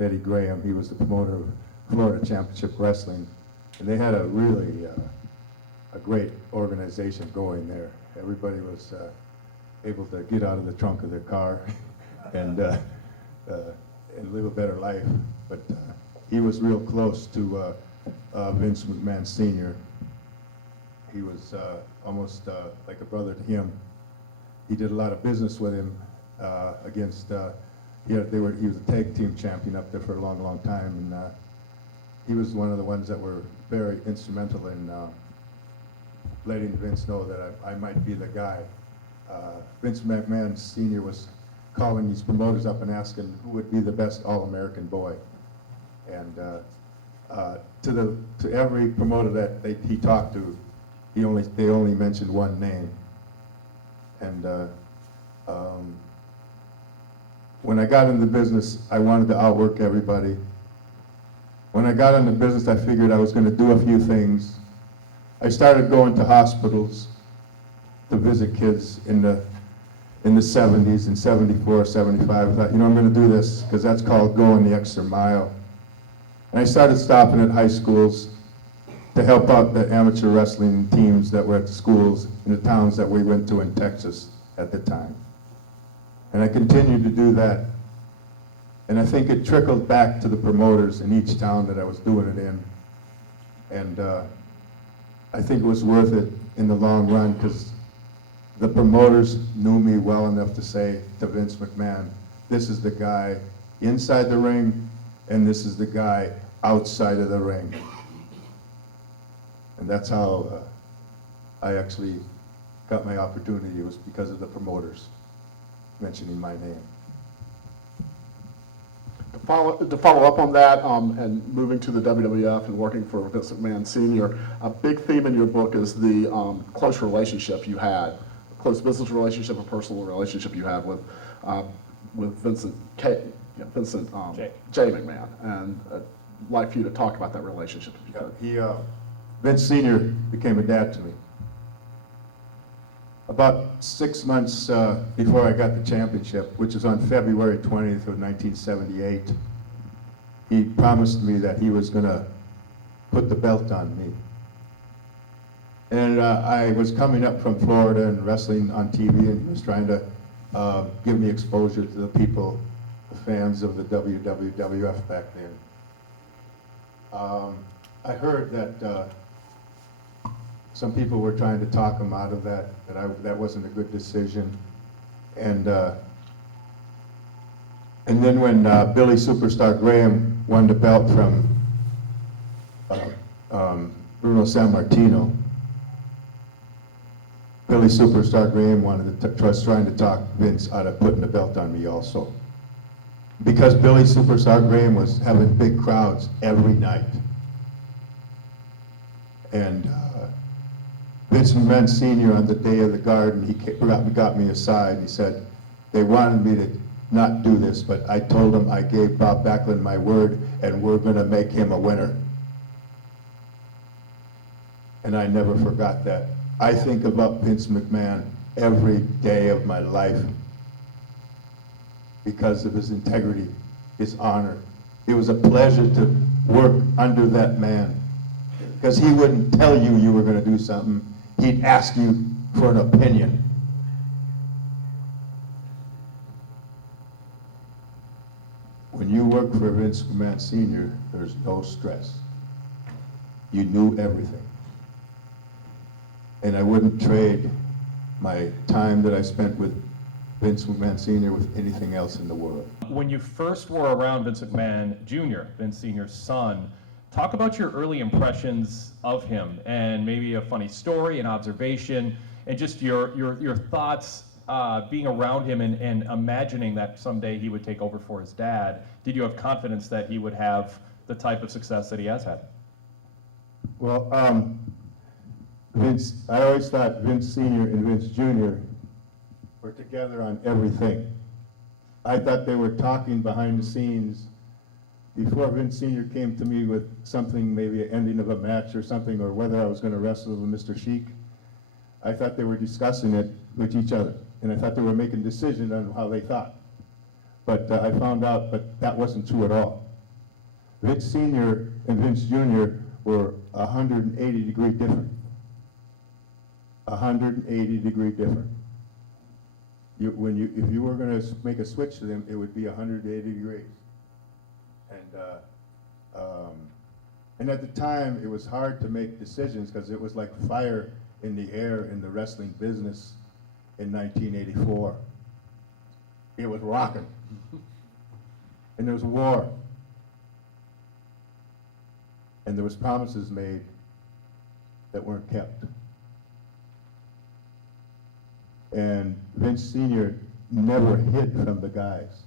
with Eddie Graham. He was the promoter of Florida Championship Wrestling. And they had a really a great organization going there. Everybody was able to get out of the trunk of their car and live a better life. But he was real close to Vince McMahon Sr. He was almost like a brother to him. He did a lot of business with him against, he was a tag team champion up there for a long, long time, and he was one of the ones that were very instrumental in letting Vince know that I might be the guy. Vince McMahon Sr. was calling these promoters up and asking who would be the best All-American boy. And to every promoter that he talked to, they only mentioned one name. And when I got into business, I wanted to outwork everybody. When I got into business, I figured I was going to do a few things. I started going to hospitals to visit kids in the 70s, in 74, 75. I thought, I'm going to do this because that's called going the extra mile. And I started stopping at high schools to help out the amateur wrestling teams that were at the schools in the towns that we went to in Texas at the time. And I continued to do that. And I think it trickled back to the promoters in each town that I was doing it in. And I think it was worth it in the long run because the promoters knew me well enough to say to Vince McMahon, this is the guy inside the ring and this is the guy outside of the ring. And that's how I actually got my opportunity. It was because of the promoters mentioning my name. To follow up on that, and moving to the WWF and working for Vince McMahon Sr., a big theme in your book is the close relationship you had, close business relationship and personal relationship you had with Vincent J. McMahon. And I'd like for you to talk about that relationship if you could. Vince Sr. became a dad to me. About 6 months before I got the championship, which was on February 20th of 1978, he promised me that he was going to put the belt on me. And I was coming up from Florida and wrestling on TV, and he was trying to give me exposure to the people, the fans of the WWWF back then. I heard that some people were trying to talk him out of that that wasn't a good decision. And then when Billy Superstar Graham won the belt from Bruno Sammartino, Billy Superstar Graham was trying to talk Vince out of putting the belt on me also. Because Billy Superstar Graham was having big crowds every night. And Vince McMahon Sr. on the day of the Garden, he got me aside. He said, they wanted me to not do this, but I told him I gave Bob Backlund my word, and we're going to make him a winner. And I never forgot that. I think about Vince McMahon every day of my life because of his integrity, his honor. It was a pleasure to work under that man because he wouldn't tell you you were going to do something. He'd ask you for an opinion. When you work for Vince McMahon Sr., there's no stress. You knew everything. And I wouldn't trade my time that I spent with Vince McMahon Sr. with anything else in the world. When you first were around Vince McMahon Jr., Vince Sr.'s son, talk about your early impressions of him and maybe a funny story, an observation, and just your thoughts being around him and imagining that someday he would take over for his dad. Did you have confidence that he would have the type of success that he has had? Well, I always thought Vince Sr. and Vince Jr. were together on everything. I thought they were talking behind the scenes before Vince Sr. came to me with something, maybe an ending of a match or something, or whether I was going to wrestle with Mr. Sheik. I thought they were discussing it with each other, and I thought they were making decisions on how they thought. But I found out that that wasn't true at all. Vince Sr. and Vince Jr. were 180-degree different. 180-degree different. If you were going to make a switch to them, it would be 180 degrees. And at the time, it was hard to make decisions because it was like fire in the air in the wrestling business in 1984. It was rocking. And there was war. And there was promises made that weren't kept. And Vince Sr. never hid from the guys.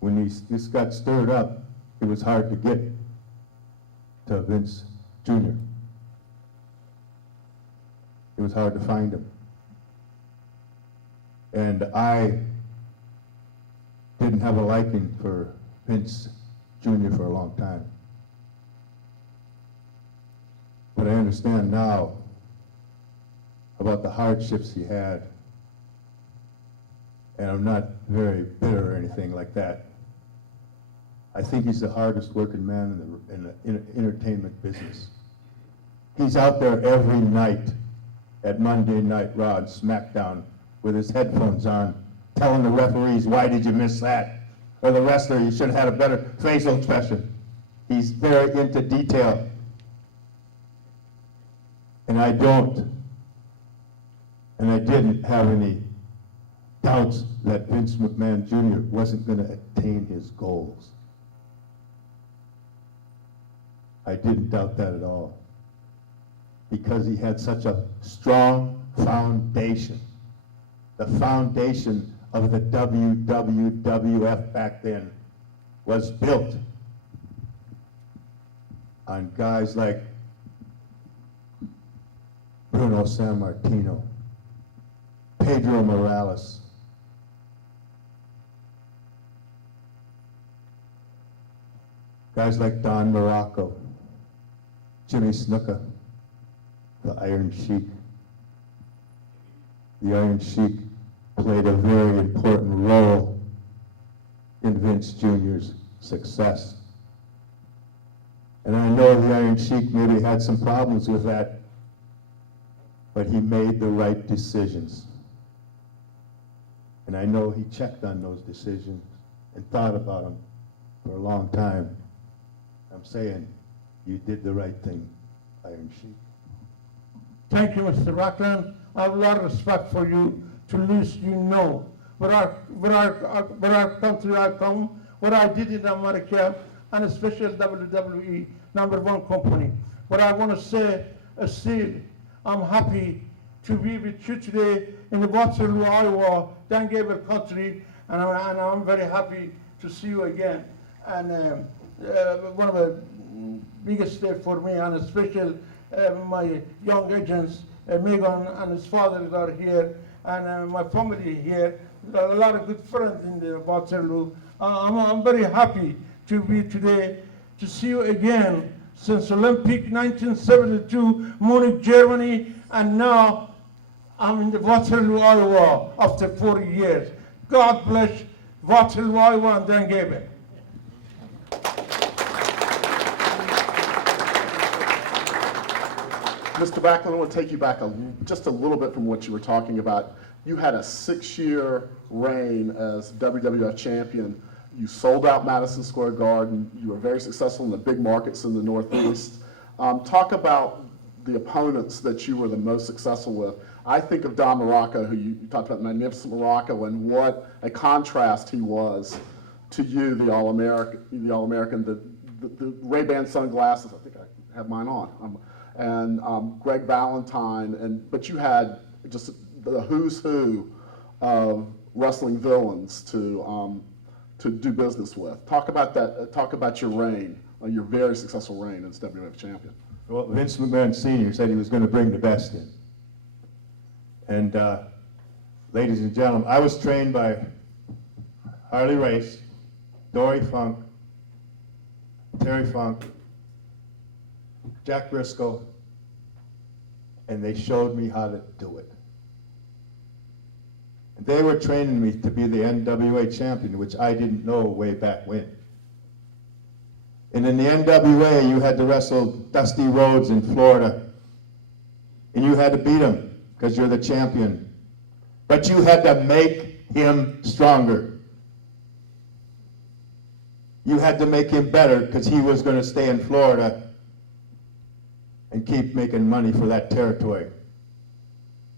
When this got stirred up, it was hard to get to Vince Jr. It was hard to find him. And I didn't have a liking for Vince Jr. for a long time. But I understand now about the hardships he had. And I'm not very bitter or anything like that. I think he's the hardest working man in the entertainment business. He's out there every night at Monday Night Raw and SmackDown with his headphones on, telling the referees, why did you miss that? Or the wrestler, you should have had a better facial expression. He's very into detail. And I don't, and I didn't have any doubts that Vince McMahon Jr. wasn't going to attain his goals. I didn't doubt that at all. Because he had such a strong foundation. The foundation of the WWWF back then was built on guys like Bruno Sammartino, Pedro Morales, guys like Don Morocco, Jimmy Snuka, the Iron Sheik. The Iron Sheik played a very important role in Vince Jr.'s success. And I know the Iron Sheik maybe had some problems with that, but he made the right decisions. And I know he checked on those decisions and thought about them for a long time. I'm saying, you did the right thing, Iron Sheik. Thank you, Mr. Backlund. I have a lot of respect for you. To least you know where our country I come, what I did in America, and especially WWE #1 company. But I want to say, Steve, I'm happy to be with you today in the Waterloo, Iowa, Dan Gable country, and I'm very happy to see you again. And one of the biggest day for me, and especially my young agents, Megan and his father are here, and my family here. There are a lot of good friends in the Waterloo. I'm very happy to be today to see you again since Olympic 1972, Munich, Germany, and now I'm in the Waterloo, Iowa after 40 years. God bless Waterloo, Iowa, and Dan Gable. Mr. Backlund, I want to take you back just a little bit from what you were talking about. You had a 6-year reign as WWF champion. You sold out Madison Square Garden. You were very successful in the big markets in the Northeast. Talk about the opponents that you were the most successful with. I think of Don Morocco, who you talked about, magnificent Morocco, and what a contrast he was to you, the All-American, the Ray-Ban sunglasses. I think I have mine on. And Greg Valentine, but you had just the who's who of wrestling villains to do business with. Talk about that. Talk about your reign, your very successful reign as WWF champion. Well, Vince McMahon Sr. said he was going to bring the best in. And ladies and gentlemen, I was trained by Harley Race, Dory Funk, Terry Funk, Jack Briscoe, and they showed me how to do it. And they were training me to be the NWA champion, which I didn't know way back when. And in the NWA, you had to wrestle Dusty Rhodes in Florida. And you had to beat him because you're the champion. But you had to make him stronger. You had to make him better because he was going to stay in Florida and keep making money for that territory.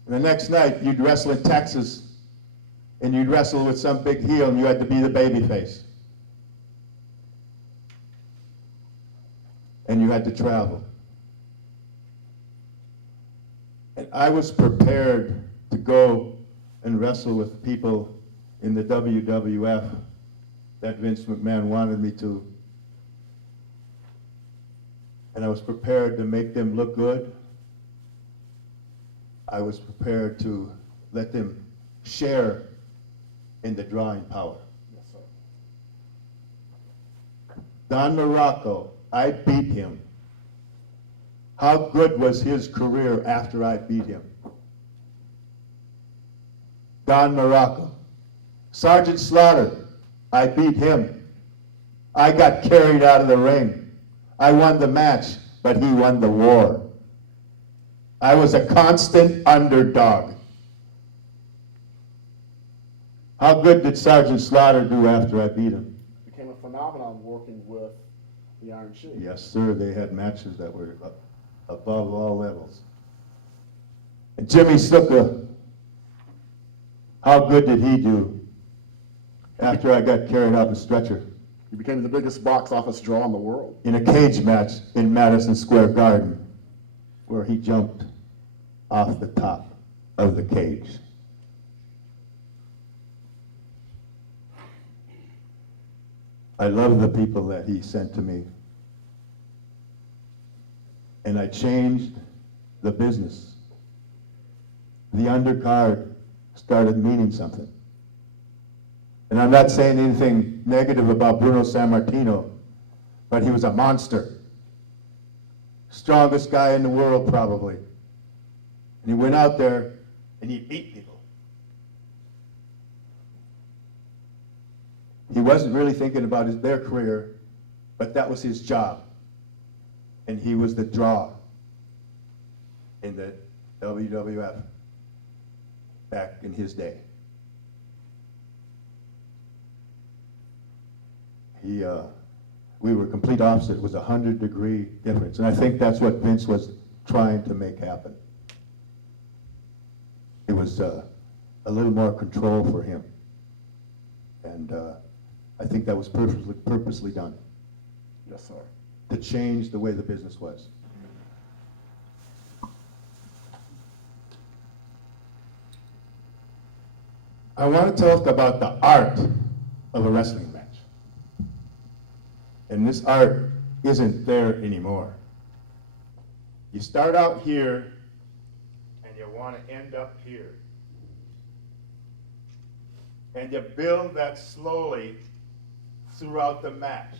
And the next night, you'd wrestle in Texas, and you'd wrestle with some big heel, and you had to be the babyface. And you had to travel. And I was prepared to go and wrestle with people in the WWF that Vince McMahon wanted me to. And I was prepared to make them look good. I was prepared to let them share in the drawing power. Yes, sir. Don Morocco, I beat him. How good was his career after I beat him? Don Morocco. Sergeant Slaughter, I beat him. I got carried out of the ring. I won the match, but he won the war. I was a constant underdog. How good did Sergeant Slaughter do after I beat him? Became a phenomenon working with the Iron Sheik. Yes, sir. They had matches that were above all levels. And Jimmy Snuka, how good did he do after I got carried out the stretcher He became the biggest box office draw in the world. in a cage match in Madison Square Garden, where he jumped off the top of the cage? I love the people that he sent to me. And I changed the business. The undercard started meaning something. And I'm not saying anything negative about Bruno Sammartino, but he was a monster. Strongest guy in the world, probably. And he went out there and he beat people. He wasn't really thinking about their career, but that was his job. And he was the draw in the WWF back in his day. We were complete opposite. It was a 100-degree difference. And I think that's what Vince was trying to make happen. It was a little more control for him. And I think that was purposely done Yes, sir. to change the way the business was. I want to talk about the art of a wrestling match. And this art isn't there anymore. You start out here and you want to end up here. And you build that slowly throughout the match.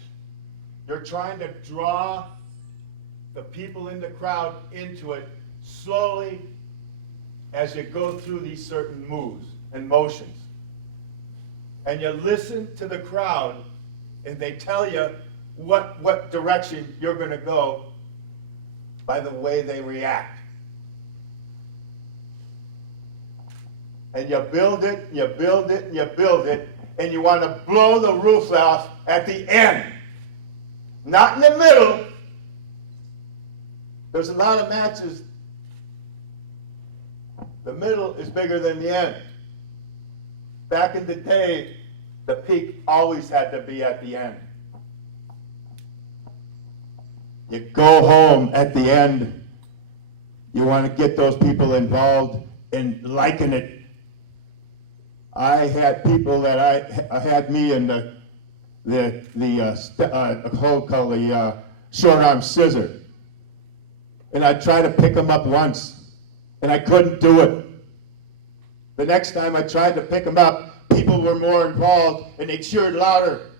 You're trying to draw the people in the crowd into it slowly as you go through these certain moves and motions. And you listen to the crowd and they tell you what direction you're going to go by the way they react. And you build it, you build it, you build it, and you want to blow the roof off at the end. Not in the middle. There's a lot of matches. The middle is bigger than the end. Back in the day, the peak always had to be at the end. You go home at the end. You want to get those people involved in liking it. I had people that I had me in the hold called the short arm scissor, and I tried to pick them up once, and I couldn't do it. The next time I tried to pick them up, people were more involved, and they cheered louder.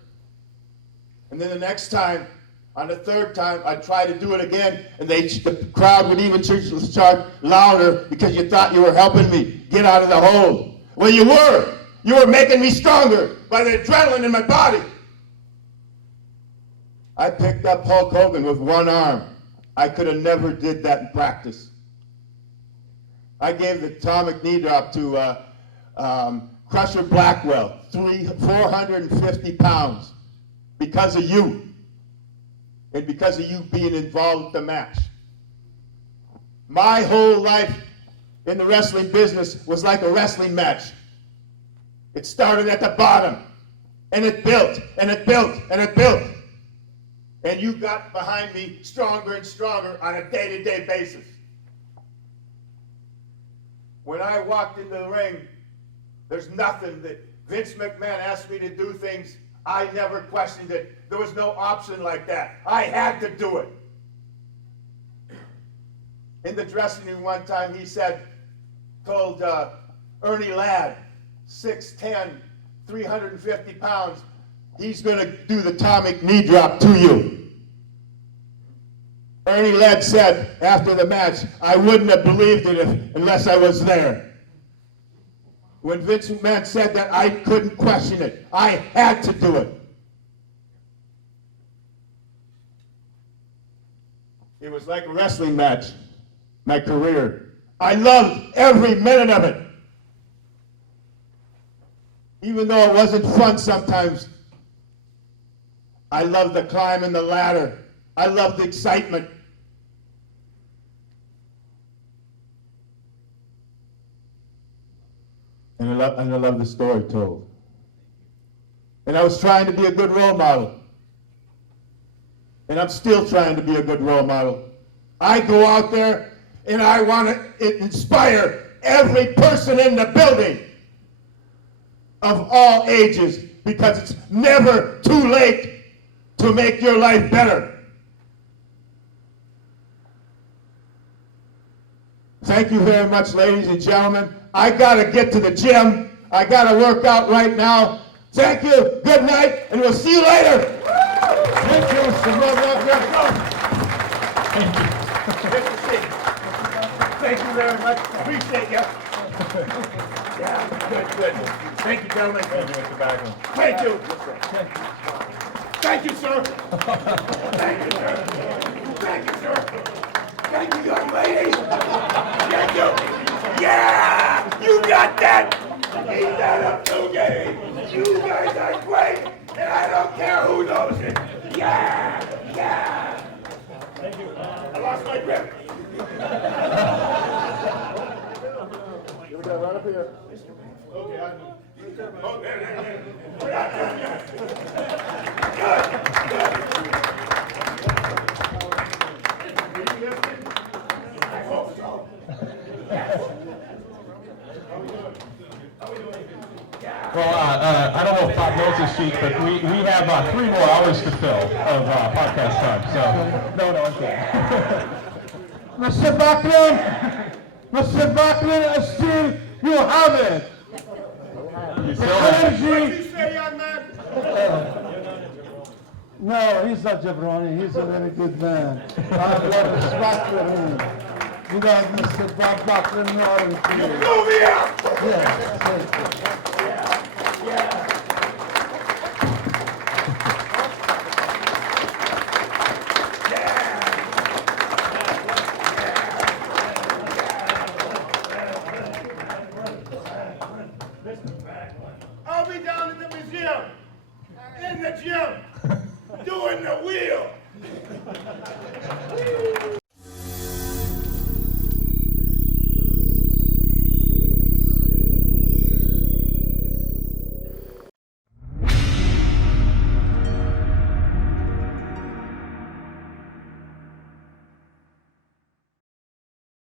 And then the next time, on the third time, I tried to do it again, and the crowd would even start louder because you thought you were helping me get out of the hold. Well, you were. You were making me stronger by the adrenaline in my body. I picked up Hulk Hogan with one arm. I could have never did that in practice. I gave the atomic knee drop to Crusher Blackwell, 450 pounds, because of you. And because of you being involved with the match. My whole life in the wrestling business was like a wrestling match. It started at the bottom, and it built, and it built, and it built. And you got behind me stronger and stronger on a day-to-day basis. When I walked into the ring, there's nothing that Vince McMahon asked me to do things, I never questioned it. There was no option like that. I had to do it. In the dressing room one time, he told Ernie Ladd, 6'10", 350 pounds, he's going to do the atomic knee drop to you. Ernie Ladd said after the match, I wouldn't have believed it unless I was there. When Vince McMahon said that, I couldn't question it. I had to do it. It was like a wrestling match, my career. I loved every minute of it. Even though it wasn't fun sometimes, I loved the climb and the ladder. I loved the excitement. And I love the story told. And I was trying to be a good role model. And I'm still trying to be a good role model. I go out there and I want to inspire every person in the building of all ages, because it's never too late to make your life better. Thank you very much, ladies and gentlemen. I gotta get to the gym. I gotta work out right now. Thank you, good night, and we'll see you later. Thank you, Mr. Thank you very much. Appreciate you. Yeah, good. Thank you, gentlemen. Thank you, Mr. Backlund. Thank you. Thank you, sir. Thank you, sir. Thank you, sir. Thank you, young lady. Thank you. Yeah! You got that! Eat that up, Toogie! You guys are great! And I don't care who knows it! Yeah! Thank you. I lost my grip. Here we go, right up here. Okay, Well, I don't know if Todd knows this sheet, but we have 3 more hours to fill of podcast time. So, no, I'm kidding. Mr. Backlund, I still, you have it. You The still have energy. say, young man? No, he's not jabroni. He's a very good man. I have a lot of respect for him. You guys, Mr. Bob Backlund, know how to do it. Move me out! Yes, thank you. I'll be down in the museum, in the gym, doing the wheel.